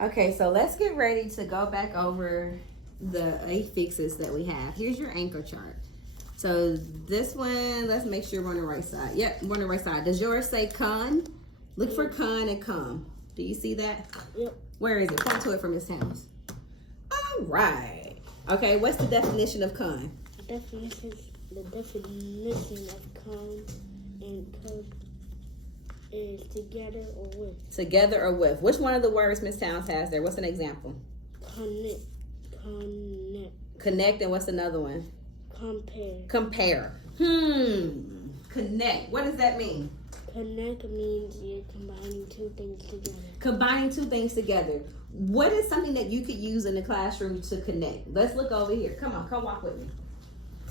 Okay, so let's get ready to go back over the affixes that we have. Here's your anchor chart. So this one, let's make sure we're on the right side. Yep, we're on the right side. Does yours say con? Look for con and come. Do you see that? Yep. Where is it? Point to it from Miss Towns. All right. Okay, what's the definition of con? The definition of con and code is together or with. Together or with. Which one of the words Miss Towns has there? What's an example? Connect. Connect, and what's another one? Compare. Compare. Connect. What does that mean? Connect means you're combining two things together. Combining two things together. What is something that you could use in the classroom to connect? Let's look over here. Come on, come walk with me.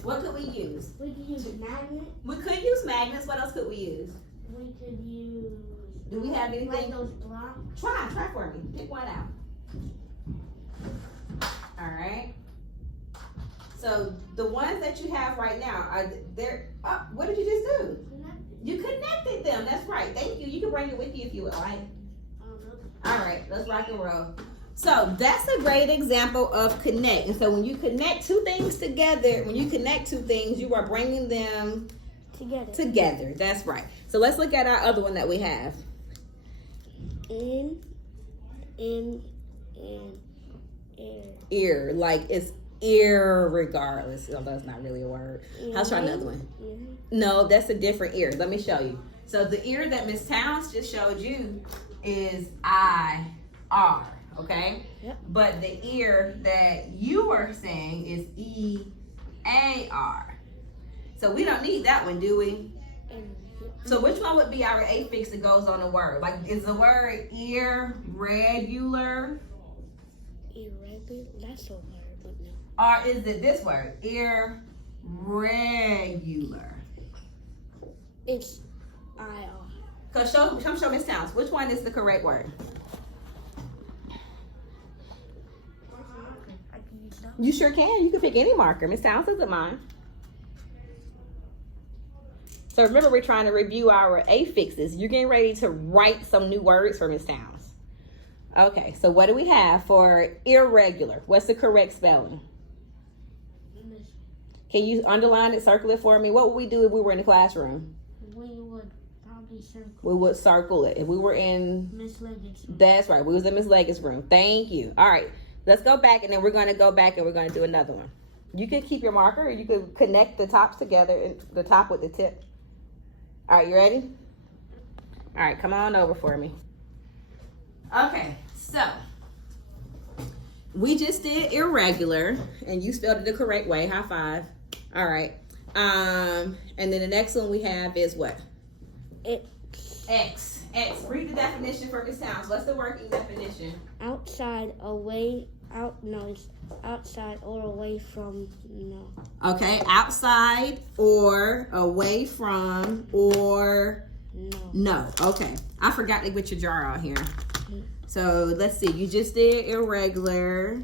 What could we use? We could use a magnet. We could use magnets. What else could we use? We could use. Do we have anything? Like those blocks. Try for me. Pick one out. All right. So the ones that you have right now are there. Oh, what did you just do? You connected them. That's right. Thank you. You can bring it with you if you would like. All right. Let's rock and roll. So that's a great example of connect. And so when you connect two things together, you are bringing them together. That's right. So let's look at our other one that we have. In, air. Ear, like it's irregardless. Oh, that's not really a word. I'll try another one. No, that's a different ear. Let me show you. So the ear that Miss Towns just showed you is I-R, okay? Yep. But the ear that you are saying is E-A-R. So we don't need that one, do we? So which one would be our affix that goes on the word? Like, is the word irregular? Irregular? That's a word, but no. Or is it this word? Irregular. It's I-R. Cause show Miss Towns. Which one is the correct word? I can use that. You sure can. You can pick any marker. Miss Towns isn't mine. So remember, we're trying to review our affixes. You're getting ready to write some new words for Miss Towns. Okay, so what do we have for irregular? What's the correct spelling? Can you underline it, circle it for me? What would we do if we were in the classroom? We would probably circle. We would circle it. If we were in Miss Leggett's room. That's right. We was in Miss Leggett's room. Thank you. All right. Let's go back, and then we're going to go back and we're going to do another one. You can keep your marker, or you could connect the tops together, and the top with the tip. All right, you ready? All right, come on over for me. Okay, so we just did irregular, and you spelled it the correct way. High five. All right. And then the next one we have is what? X. Read the definition for Miss Towns. What's the working definition? Outside, away, it's outside or away from, no. Okay, outside or away from or no. Okay, I forgot to get your jar out here. So let's see. You just did irregular.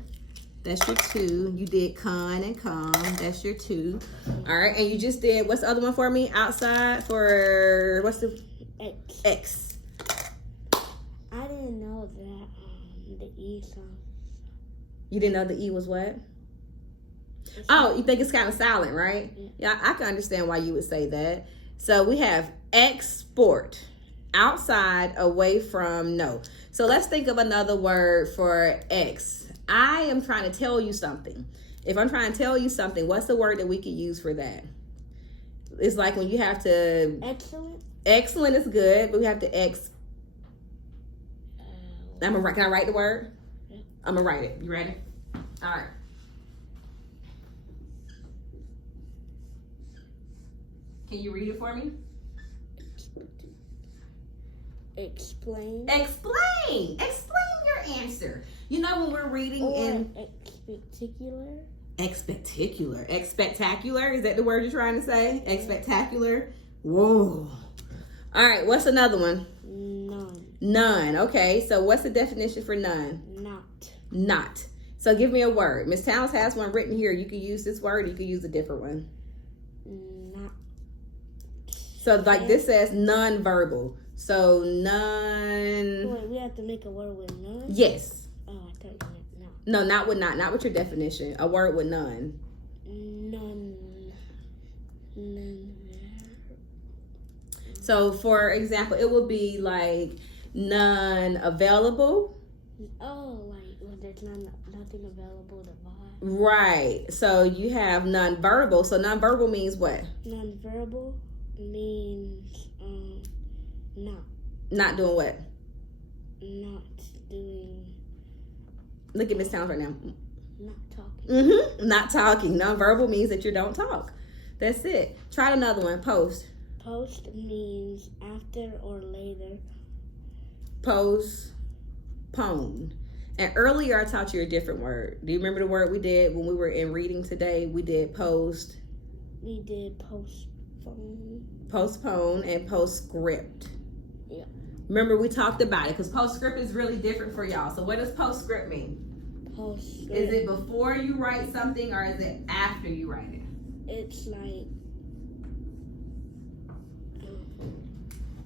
That's your 2. You did con and come. That's your 2. All right, and you just did, what's the other one for me? Outside for, what's the? X. I didn't know that the E sound. You didn't know the E was what? Oh, you think it's kind of silent, right? Yeah, I can understand why you would say that. So we have export, outside, away from, no. So let's think of another word for X. I am trying to tell you something. If I'm trying to tell you something, what's the word that we could use for that? It's like when you have to... Excellent. Excellent is good, but we have to can I write the word? Yeah. I'm gonna write it. You ready? All right. Can you read it for me? Explain. Explain your answer. You know when we're reading in Expectacular. Is that the word you're trying to say? Expectacular. Whoa. All right, what's another one? None. Okay, so what's the definition for none? Not. So give me a word. Miss Towns has one written here. You can use this word, or you can use a different one. Not. So like this says non-verbal. So none. Wait, we have to make a word with none? Yes. No, not with your definition. A word with none. None. So, for example, it would be like none available. Oh, like when there's nothing available to buy. Right. So you have nonverbal. So nonverbal means what? Nonverbal means not. Not doing what? Not doing. Look at Miss Towns right now. Not talking. Not talking. Nonverbal means that you don't talk. That's it. Try another one. Post. Post means after or later. Postpone. And earlier I taught you a different word. Do you remember the word we did when we were in reading today? We did post. We did postpone. Postpone and postscript. Yeah. Remember we talked about it because postscript is really different for y'all. So what does postscript mean? Postscript. Is it before you write something or is it after you write it? It's like.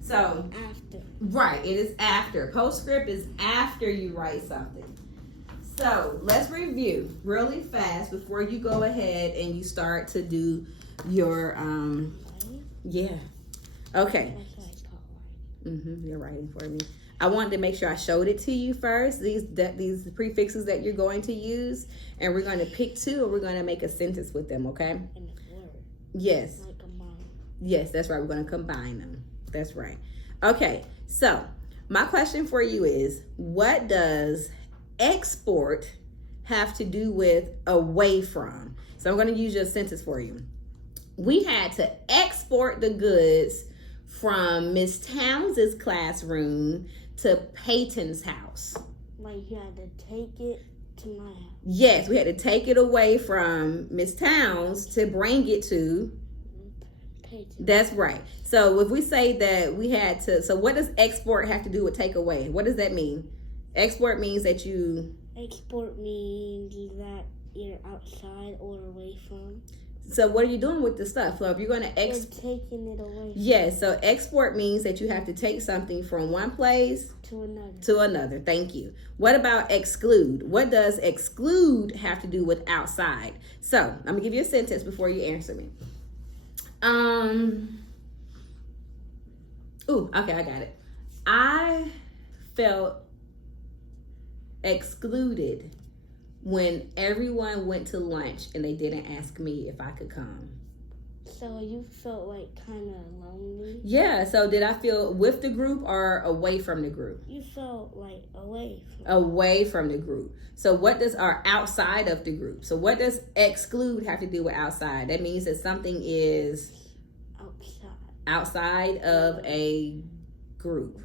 So After. Right, it is after. Postscript is after you write something. So let's review really fast before you go ahead and you start to do your yeah. Okay. That's why it's called writing. You're writing for me. I wanted to make sure I showed it to you first. These prefixes that you're going to use, and we're going to pick two, and we're going to make a sentence with them. Okay? And the word. Yes. Like combine. Yes, that's right. We're going to combine them. That's right. Okay, so my question for you is, what does export have to do with away from? So I'm going to use your sentence for you. We had to export the goods from Miss Towns' classroom to Peyton's house. Like you had to take it to my house. Yes, we had to take it away from Miss Towns to bring it to Peyton. That's right. So if we say that we had to, so what does export have to do with take away? What does that mean? Export means that you... Export means that you're outside or away from. So what are you doing with the stuff? So if you're going to You're taking it away. Yes, so export means that you have to take something from one place to another. To another. Thank you. What about exclude? What does exclude have to do with outside? So I'm going to give you a sentence before you answer me. Okay, I got it. I felt excluded when everyone went to lunch and they didn't ask me if I could come. So you felt like kind of lonely? Yeah, so did I feel with the group or away from the group? You felt like away from Away from the group. So what does our outside of the group? So what does exclude have to do with outside? That means that something is outside of a group.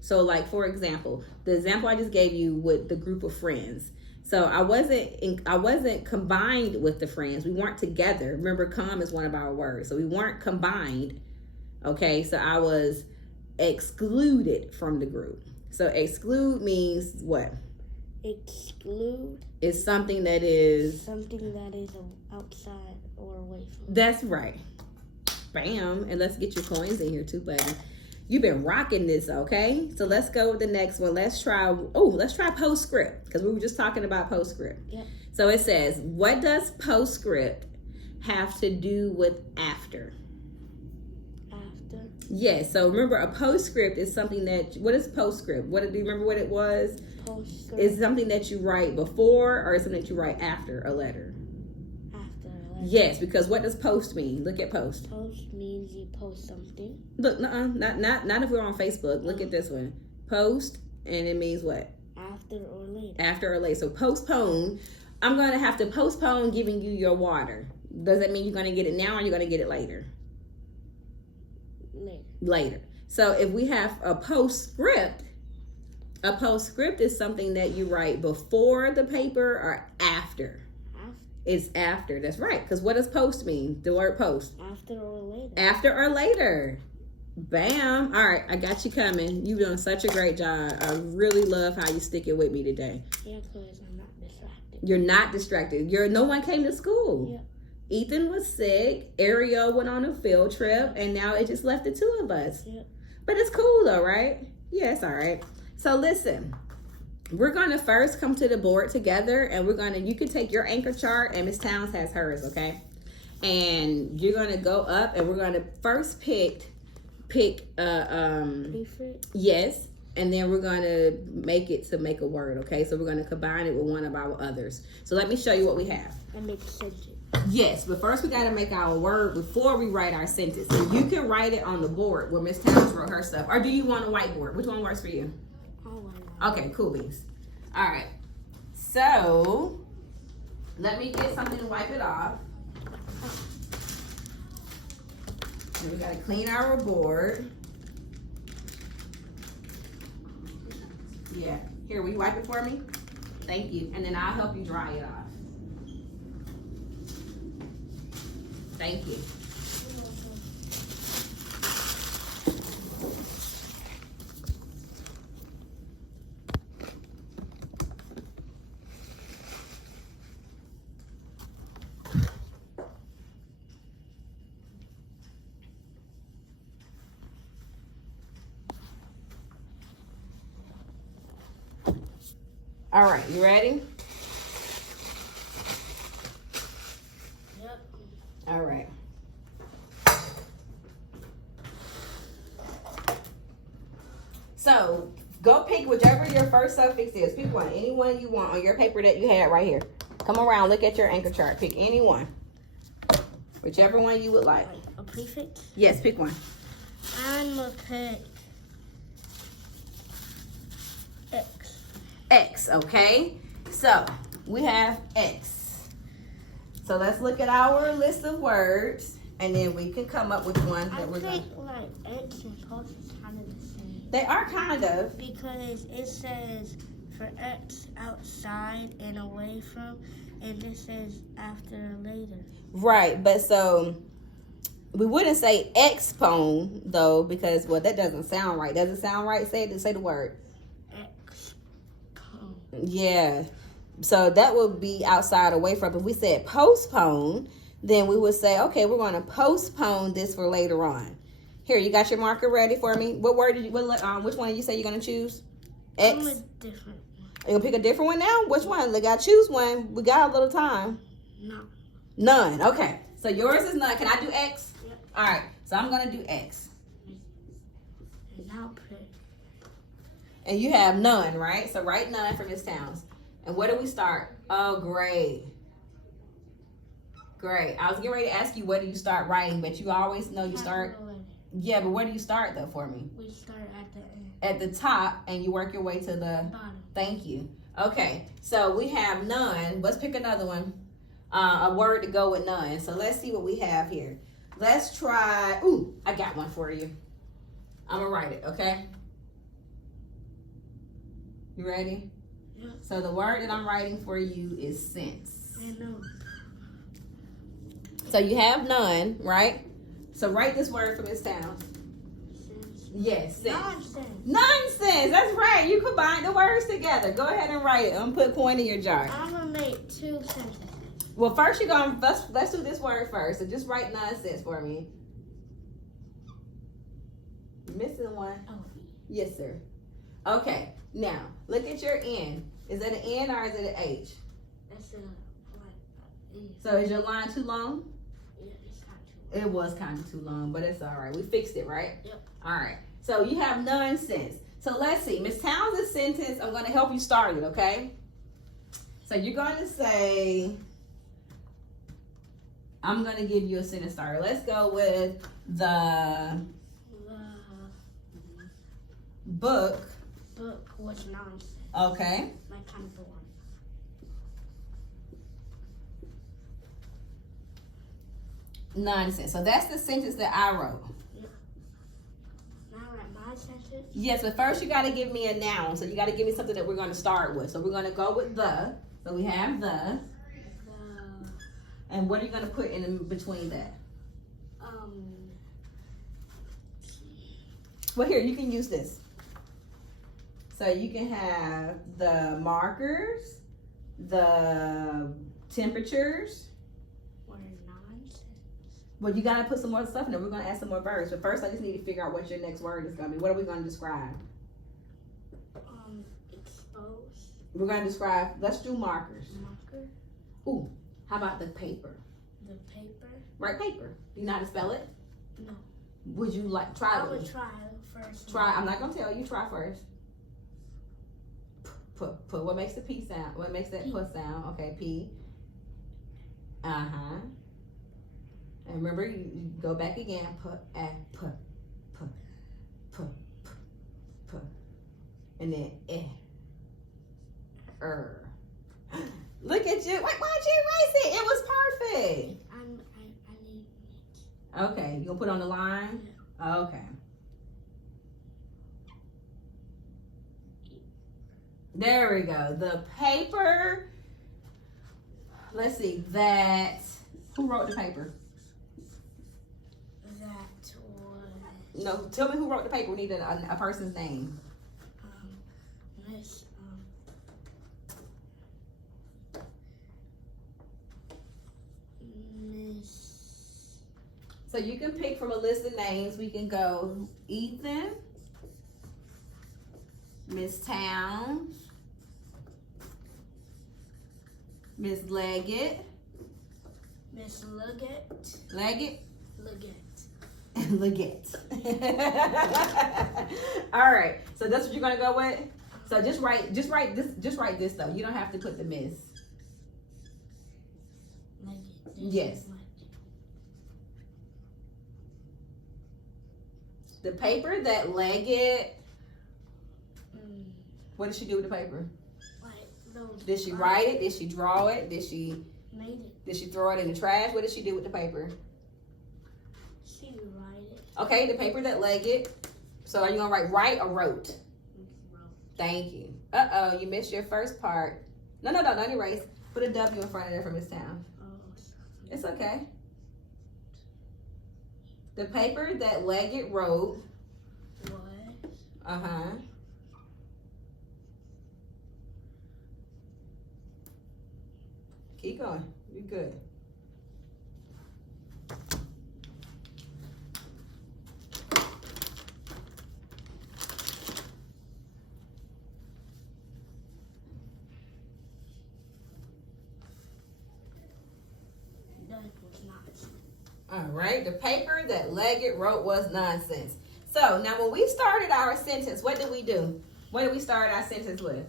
So like, for example, the example I just gave you with the group of friends. So I wasn't combined with the friends. We weren't together. Remember, is one of our words. So we weren't combined. Okay, so I was excluded from the group. So exclude means what? Exclude is something that is outside or away from. That's right. Bam. And let's get your coins in here too, buddy. You've been rocking this, okay? So let's go with the next one. Let's try postscript, because we were just talking about postscript. Yep. So it says, what does postscript have to do with after? After? Yes. So remember, a postscript is something that, what is postscript? Do you remember what it was? Postscript. Is something that you write before or something that you write after a letter? After a letter. Yes, because what does post mean? Look at post. Post means you post something. Look, not if we're on Facebook. Look at this one. Post, and it means what? After or later. After or later. So postpone. I'm going to have to postpone giving you your water. Does that mean you're going to get it now or you're going to get it later? Later. So if we have a postscript is something that you write before the paper or after. It's after. That's right. Because what does post mean? The word post. After or later. After or later. Bam. All right. I got you coming. You've done such a great job. I really love how you stick it with me today. Yeah, because I'm not distracted. You're not distracted. No one came to school. Yeah. Ethan was sick. Ariel went on a field trip. And now it just left the two of us. Yeah. But it's cool though, right? Yeah, it's all right. So listen. we're gonna first come to the board together, and you can take your anchor chart, and Miss Towns has hers, okay? And you're gonna go up, and we're gonna first pick yes, and then we're gonna make a word, okay? So we're gonna combine it with one of our others. So let me show you what we have. And make a sentence. Yes, but first we gotta make our word before we write our sentence. And you can write it on the board where Miss Towns wrote her stuff. Or do you want a whiteboard? Which one works for you? Okay, cool beans. All right, so let me get something to wipe it off. And we gotta clean our board. Yeah, here, will you wipe it for me? Thank you, and then I'll help you dry it off. Thank you. All right, you ready? Yep. All right. So go pick whichever your first suffix is. Pick one, any one you want on your paper that you had right here. Come around, look at your anchor chart. Pick any one. Whichever one you would like. A prefix? Yes, pick one. I'm gonna pick X. X, okay? So we have X. So let's look at our list of words, and then we can come up with one that we're going to... like X and post is kind of the same. They are kind of. Because it says for X outside and away from, and it says after or later. Right, but so we wouldn't say expone though, because well, that doesn't sound right. Does it sound right? Say the word. Expone. Yeah. So that would be outside away from. If we said postpone, then we would say, okay, we're going to postpone this for later on. Here, you got your marker ready for me? What word did you? Which one did you say you're going to choose? X. I'm a different one. You gonna pick a different one now? Which one? Look, I choose one. We got a little time. No. None. Okay. So yours is none. Can I do X? Yep. All right. So I'm gonna do X. And now pick. And you have none, right? So write none for Miss Towns. And where do we start? Oh, great. Great. I was getting ready to ask you where do you start writing, but you always know you start. Yeah, but where do you start though for me? We start at the end. At the top, and you work your way to the bottom. Thank you. Okay, so we have none. Let's pick another one. A word to go with none. So let's see what we have here. Let's try. Ooh, I got one for you. I'm gonna write it. Okay. You ready? Yeah. So the word that I'm writing for you is sense. I know. So you have none, right? So write this word for Miss Towns. Yes, sense. Nonsense. Nonsense. That's right. You combine the words together. Go ahead and write it. I'm gonna put coin in your jar. I'm gonna make 2 sentences. Well, first you're gonna let's do this word first. So just write nonsense for me. You're missing one. Oh. Yes, sir. Okay. Now look at your N. Is it an N or is it an H? That's So is your line too long? Yeah, it's not too long. It was kind of too long, but it's all right. We fixed it, right? Yep. All right. So you have nonsense. So let's see. Miss Towns' sentence, I'm going to help you start it, okay? So you're going to say, I'm going to give you a sentence starter. Let's go with the book. Book was nonsense. Okay. Like kind of boring. Nonsense. So that's the sentence that I wrote. Now write my sentence. Yes, but first you got to give me a noun. So you got to give me something that we're going to start with. So we're going to go with the. So we have the. And what are you going to put in between that? Well, here, you can use this. So you can have the markers, the temperatures. Or nonsense. Well, you got to put some more stuff in there. We're going to add some more verbs. But first, I just need to figure out what your next word is going to be. What are we going to describe? Expose. We're gonna describe. Let's do markers. Marker. Ooh, how about the paper? The paper. Right, paper. Do you know how to spell it? No. Would you like try? I would try first. Try. I'm not gonna tell you. Try first. Put. What makes the P sound? What makes that P sound? Okay, P. And remember, you go back again. Put. And then Look at you. Why'd you erase it? It was perfect. I need it. Okay, you gonna put it on the line? Yeah. Okay. There we go. The paper. Let's see. That. Who wrote the paper? That was. No, tell me who wrote the paper. We need a person's name. Miss. Miss. So you can pick from a list of names. We can go Ethan, Miss Towns, Miss Leggett, Miss Leggett. Leggett, Leggett. Leggett. All right. So that's what you're gonna go with. So just write this though. You don't have to put the miss. Leggett. Yes. The paper that Leggett. What did she do with the paper? Did she write it? Did she draw it? Did she made it? Did she throw it in the trash? What did she do with the paper? She write it. Okay, the paper that Leggett. So are you gonna write or wrote? Thank you. Uh-oh, you missed your first part. No, don't erase. Put a W in front of there for Miss Town. Oh, it's okay. The paper that Leggett wrote. What? Uh-huh. Keep going. You're good. All right, the paper that Leggett wrote was nonsense. So now when we started our sentence, what did we do? What did we start our sentence with?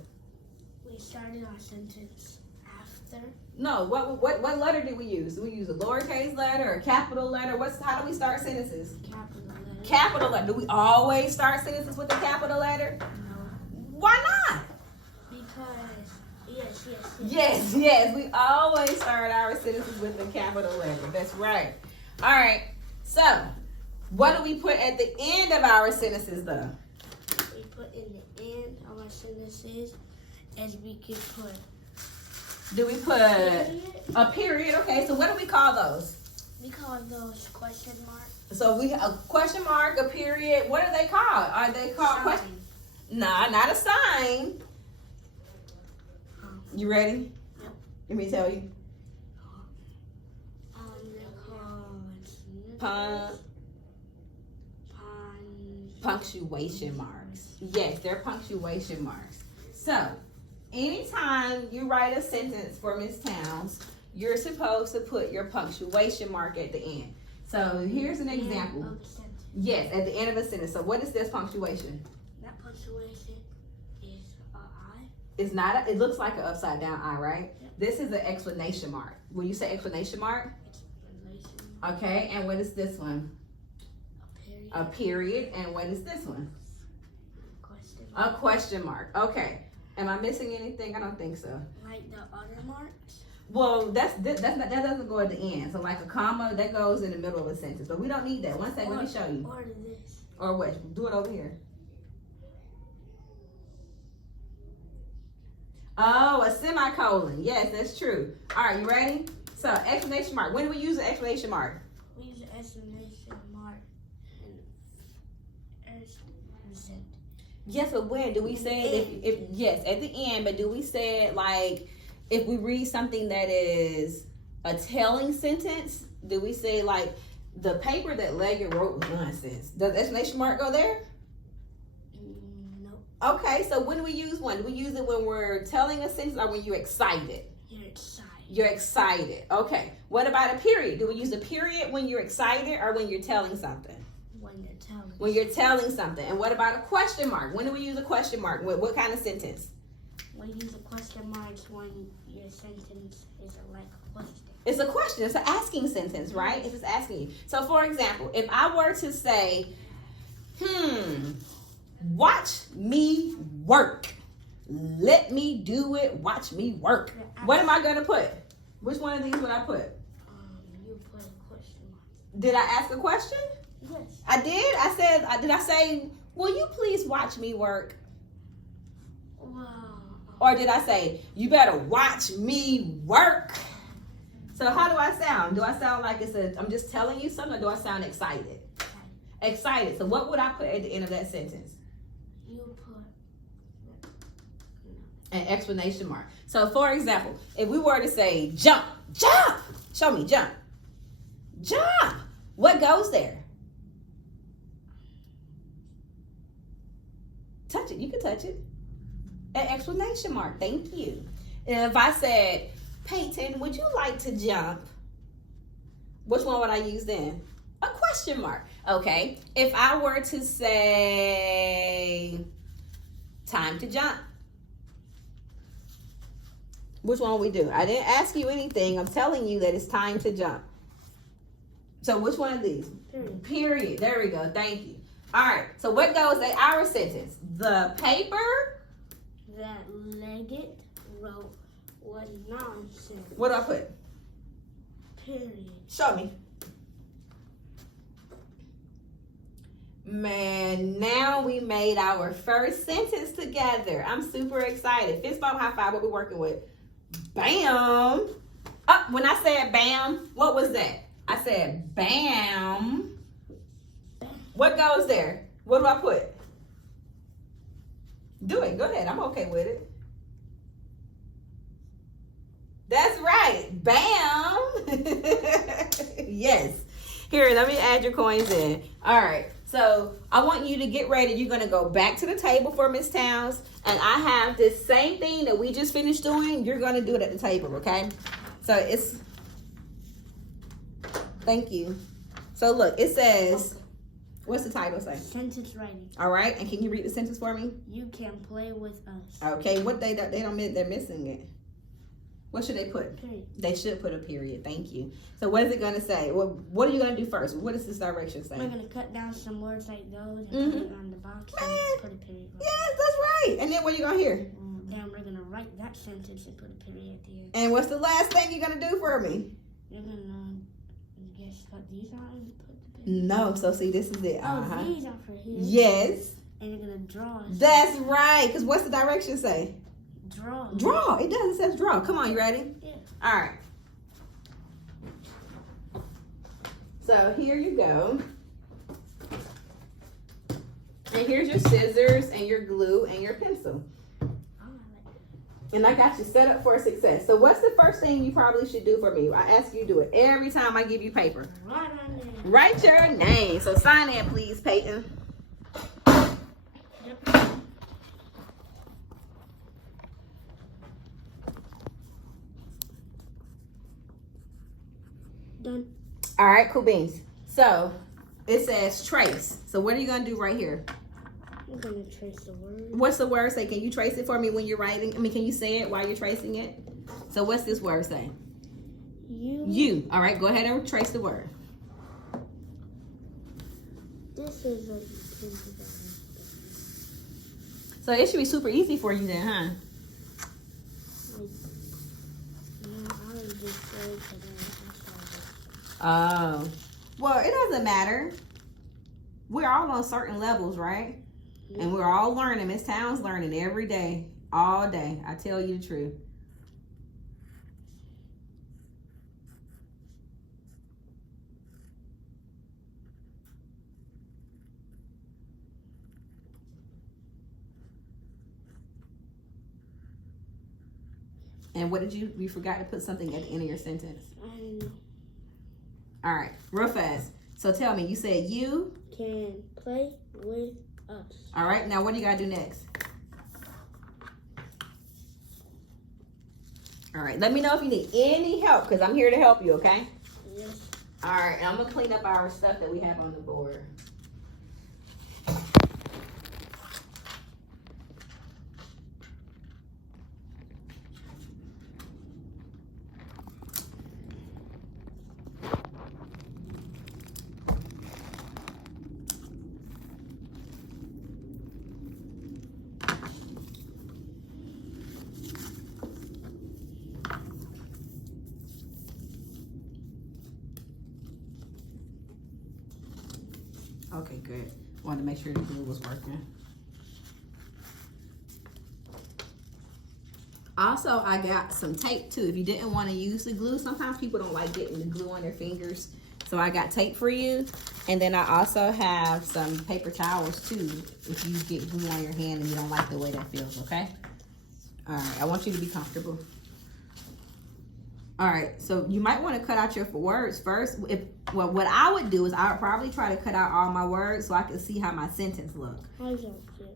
We started our sentence after. No, what letter did we use? Do we use a lowercase letter or a capital letter? How do we start sentences? Capital letter. Capital letter. Do we always start sentences with a capital letter? No. Why not? Because Yes. We always start our sentences with a capital letter. That's right. All right. So, what do we put at the end of our sentences, though? We put in the end of our sentences, as we can put. Do we put a period? Okay. So, what do we call those? We call those question marks. So a question mark, a period. What are they called? Are they called question? Nah, not a sign. You ready? Yep. Let me tell you. They're called punctuation marks. Yes, they're punctuation marks. So, anytime you write a sentence for Miss Towns, you're supposed to put your punctuation mark at the end. So, here's an example. Yes, at the end of a sentence. So, what is this punctuation? That punctuation is an I. It's not. It looks like an upside down I, right? Yep. This is an exclamation mark. When you say exclamation mark. Exclamation. Okay, and what is this one? A period. A period. And what is this one? Question mark. A question mark. Okay. Am I missing anything? I don't think so. Like the other marks? Well, that doesn't go at the end. So like a comma, that goes in the middle of a sentence. But we don't need that. One second, let me show you. Or this. Or what? Do it over here. Oh, a semicolon. Yes, that's true. All right, you ready? So, exclamation mark. When do we use an exclamation mark? We use an exclamation mark in sentence. Yes, but when do we say it? If yes, at the end. But do we say it like if we read something that is a telling sentence? Do we say like the paper that Leggett wrote was nonsense? Does the exclamation mark go there? No. Okay, so when do we use one? Do we use it when we're telling a sentence or when you're excited? You're excited. You're excited. Okay. What about a period? Do we use a period when you're excited or when you're telling something? When you're telling. When you're telling something. And what about a question mark? When do we use a question mark? What kind of sentence? We use a question mark when your sentence is like a question. It's a question. It's an asking sentence, right? It's just asking you. So, for example, if I were to say, watch me work. Let me do it. Watch me work. What am I going to put? Which one of these would I put? You put a question mark. Did I ask a question? Yes. I did. Did I say, will you please watch me work? Wow. Or did I say, you better watch me work? So how do I sound? Do I sound like I'm just telling you something, or do I sound excited? Excited. So what would I put at the end of that sentence? You put an exclamation mark. So for example, if we were to say jump, jump, show me jump, jump, what goes there? Touch it. You can touch it. An exclamation mark. Thank you. And if I said, Peyton, would you like to jump? Which one would I use then? A question mark. Okay. If I were to say, time to jump. Which one would we do? I didn't ask you anything. I'm telling you that it's time to jump. So which one of these? Period. Period. There we go. Thank you. All right. So what goes in our sentence? The paper that Leggett wrote was nonsense. What do I put? Period. Show me. Man, now we made our first sentence together. I'm super excited. Fist bump, high five, what we working with? Bam. Oh, when I said bam, what was that? I said bam. What goes there? What do I put? Do it. Go ahead. I'm okay with it. That's right. Bam. Yes. Here, let me add your coins in. All right. So I want you to get ready. You're going to go back to the table for Miss Towns. And I have this same thing that we just finished doing. You're going to do it at the table, okay? So it's... Thank you. So look, it says... What's the title say? Sentence writing. All right. And can you read the sentence for me? You can play with us. Okay. What they're missing it. What should they put? Period. They should put a period. Thank you. So what is it going to say? What are you going to do first? What does this direction say? We're going to cut down some words like those and put it on the box and put a period. Yes, that's right. And then what are you going to hear? Then we're going to write that sentence and put a period at the end. And what's the last thing you're going to do for me? You're going to guess what these are and put the period. No. So see, this is it. Oh, these are for here. Yes. And you're going to draw. That's right. Because what's the direction say? Draw. Draw. It does. It says draw. Come on. You ready? Yeah. All right. So here you go. And here's your scissors and your glue and your pencil. And I got you set up for success. So what's the first thing you probably should do for me? I ask you to do it every time I give you paper. Write my name. Write your name. So sign in, please, Peyton. Yep. Done. All right, cool beans. So it says trace. So what are you going to do right here? I'm going to trace the word. What's the word say? Can you trace it for me when you're writing? I mean, can you say it while you're tracing it? So what's this word say? You. All right, go ahead and trace the word. This is a... So it should be super easy for you then, huh? Oh. Well, it doesn't matter. We're all on certain levels, right? And we're all learning. Miss Towns learning every day, all day. I tell you the truth. And what did you forgot to put something at the end of your sentence. All right, real fast. So tell me, you said you can play with us. All right, now what do you gotta do next? All right, let me know if you need any help because I'm here to help you, okay? Yes. All right, I'm going to clean up our stuff that we have on the board. Okay, good. Wanted to make sure the glue was working. Also, I got some tape too. If you didn't want to use the glue, sometimes people don't like getting the glue on their fingers. So I got tape for you. And then I also have some paper towels too, if you get glue on your hand and you don't like the way that feels, okay? All right, I want you to be comfortable. All right, so you might want to cut out your words first. Well, what I would do is I would probably try to cut out all my words so I can see how my sentence look. I don't care.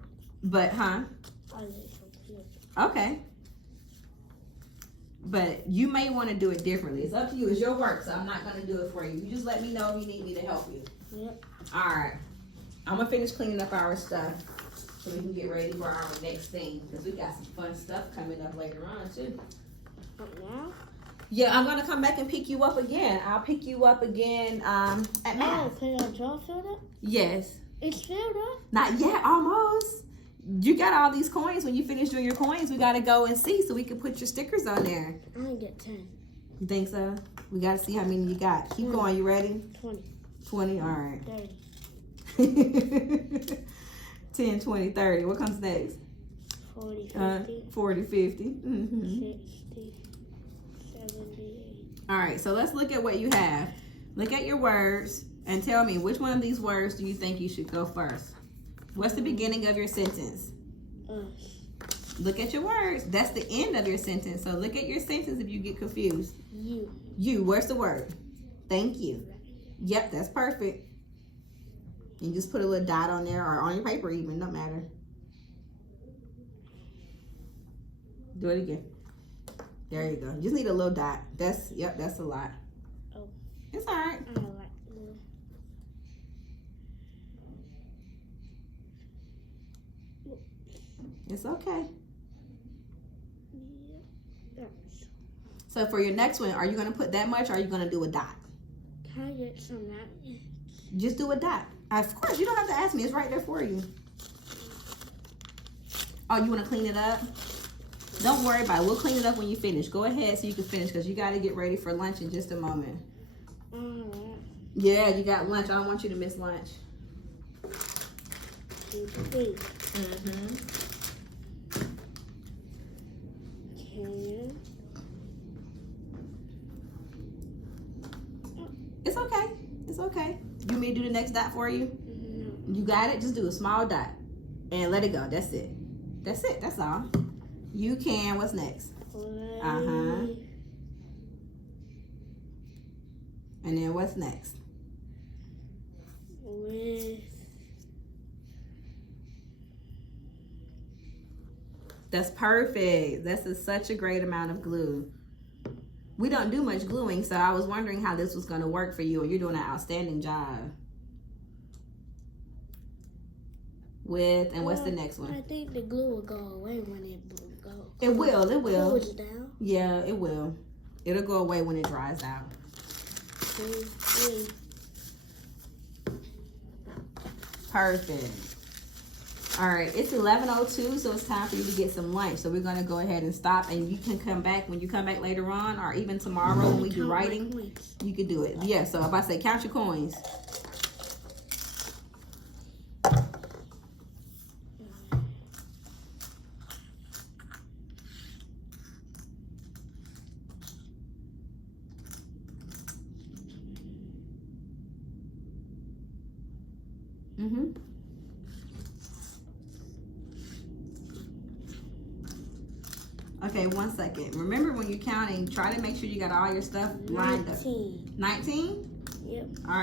But, huh? I don't care. Okay. But you may want to do it differently. It's up to you. It's your work, so I'm not going to do it for you. You just let me know if you need me to help you. Yep. All right. I'm going to finish cleaning up our stuff so we can get ready for our next thing because we got some fun stuff coming up later on, too. What now? Yeah, I'm going to come back and pick you up again. I'll pick you up again at math. Oh, can your drawer filled up? Yes. It's filled up? Not yet, almost. You got all these coins. When you finish doing your coins, we got to go and see so we can put your stickers on there. I only get 10. You think so? We got to see how many you got. Keep going. You ready? 20. 20? All right. 30. 10, 20, 30. What comes next? 40, 50. 40, 50. Mm-hmm. 60, 70. All right. So let's look at what you have. Look at your words and tell me which one of these words do you think you should go first? What's the beginning of your sentence? Look at your words. That's the end of your sentence. So look at your sentence if you get confused. You. You. Where's the word? Thank you. Yep, that's perfect. You just put a little dot on there or on your paper even. No matter. Do it again. There you go. You just need a little dot. That's a lot. Oh. It's all right. I don't like blue. It's okay. Yeah. So for your next one, are you going to put that much or are you going to do a dot? Can I get some napkins? Just do a dot. Of course, you don't have to ask me. It's right there for you. Oh, you want to clean it up? Don't worry about it. We'll clean it up when you finish. Go ahead so you can finish because you got to get ready for lunch in just a moment. Yeah, you got lunch. I don't want you to miss lunch. Mm-hmm. It's okay. It's okay. You want me to do the next dot for you? No. You got it? Just do a small dot and let it go. That's it. That's it. That's all. You can. What's next? Uh-huh. And then what's next? With. That's perfect. That's such a great amount of glue. We don't do much gluing, so I was wondering how this was going to work for you, and you're doing an outstanding job. With, and what's the next one? I think the glue will go away when it goes. It will, it will. Cools down. Yeah, it will. It'll go away when it dries out. Perfect. All right, it's 11:02, so it's time for you to get some lunch. So we're gonna go ahead and stop, and you can come back when you come back later on, or even tomorrow when we do writing. You can do it. Yeah. So if I say count your coins. Mm-hmm. Okay, 1 second. Remember when you're counting, try to make sure you got all your stuff lined up. 19. 19? Yep. All right.